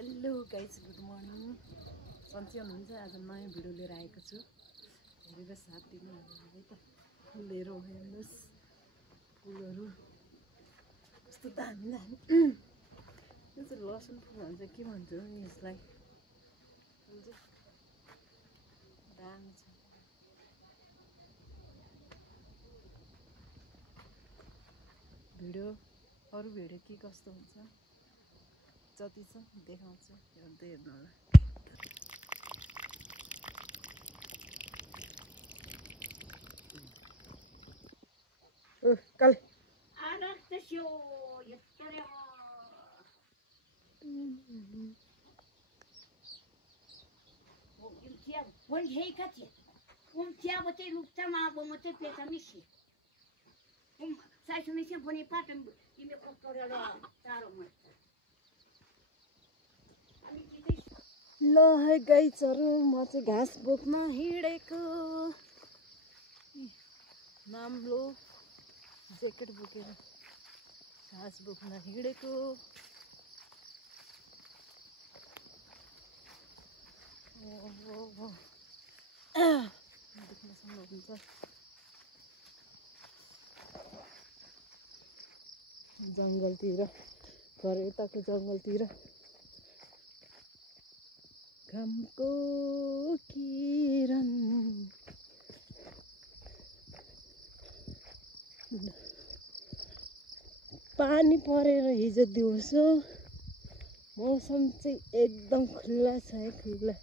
Hello guys, good morning. सन्चै हुनुहुन्छ? आज नयाँ भिडियो लिएर आएको छु। हेरेर साथ दिनु है त। फुलहरू हेर्नुहोस्, फुलहरू कस्तो दामी दामी। यो चाहिँ लसुन फुल भन्छ के भन्छ यसलाई, दामी छ। भिडियो अरू भिडियो के कस्तो हुन्छ जति छ देखाउँछु, हेर्दै हेर्नु होला। काले ल है गाइजहरू, म चाहिँ घाँस बोक्न हिँडेको। नाम्लो ज्याकेट बोकेर घाँस बोक्न हिँडेको। देख्न सक्नुहुन्छ जङ्गलतिर, घर यताको जङ्गलतिर घामको किरण पानी परेर हिजो दिउँसो मौसम चाहिँ एकदम खुल्ला छ है, खुल्ला।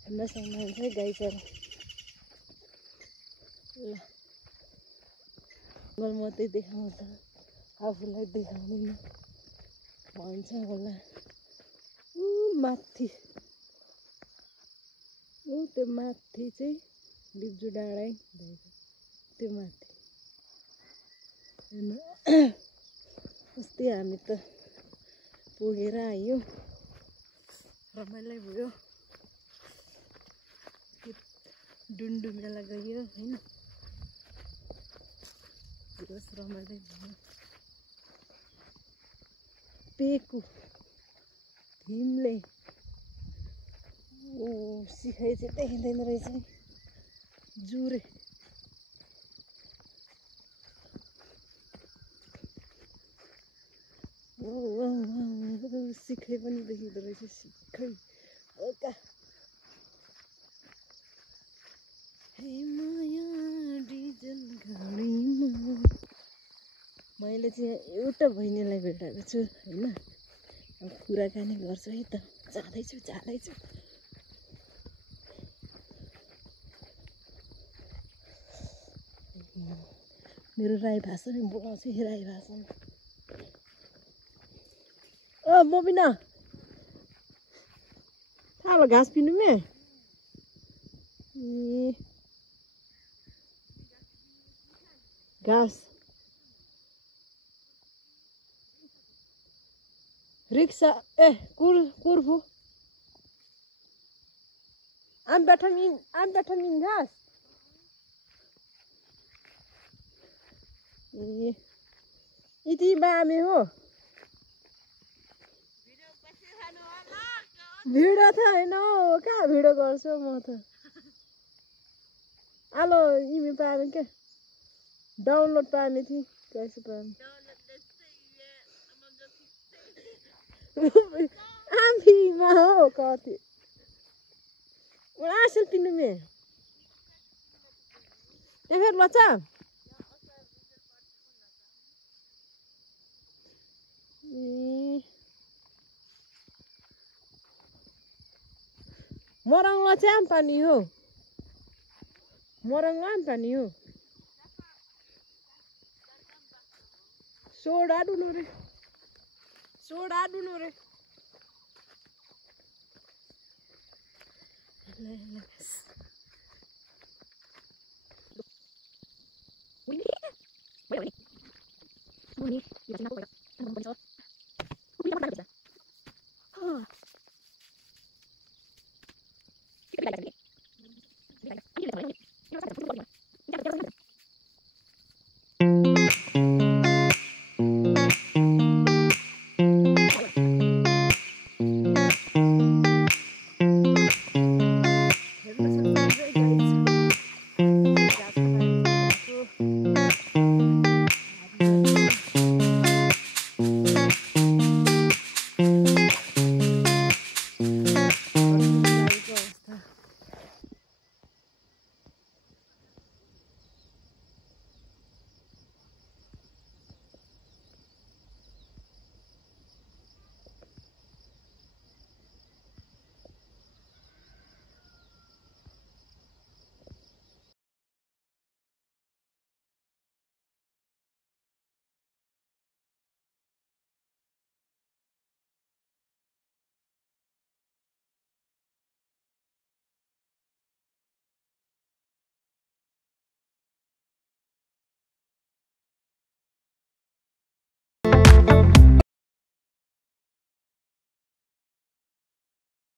हेर्न सक्नुहुन्छ है गाइजहरू। ल जङ्गल मात्रै देखाउँछ, आफूलाई देखाउँदैन भन्छ होला। माथि त्यो माथि चाहिँ बिब्जु डाँडै त्यो माथि हेर्नु। अस्ति हामी त पुगेर आयो, रमाइलो भयो। डुन्डु मेला गयो होइन, रमाइलो भयो। पेकु हिमले सिकाइ चाहिँ देखिँदैन रहेछ। जुरे सिकाइ पनि देखिँदो रहेछ। सिकाइ हल्का डिजल गाडीमा। मैले चाहिँ एउटा बहिनीलाई भेटाएको छु होइन, अब कुराकानी गर्छु है त। जाँदैछु। मेरो राई भाषा नै बोलाउँछु, राई भाषा। मोबिना थाहा घाँस पिनु मे घाँस रिक्सा कुर्फु आम बैठा मिन घाँस। यति बामे हो भिडियो त होइन हो, कहाँ भिडियो गर्छु म त। आलो इमे पाएँ क्या, डाउनलोड पाएँ थिएँ। कैसे पाएँ आमीमा हो कति आसल पिन्नु में फिर बच्चा मरङला चाहिँ आम पानी हो, मरङला आम पानी हो। सोडा डुनु रे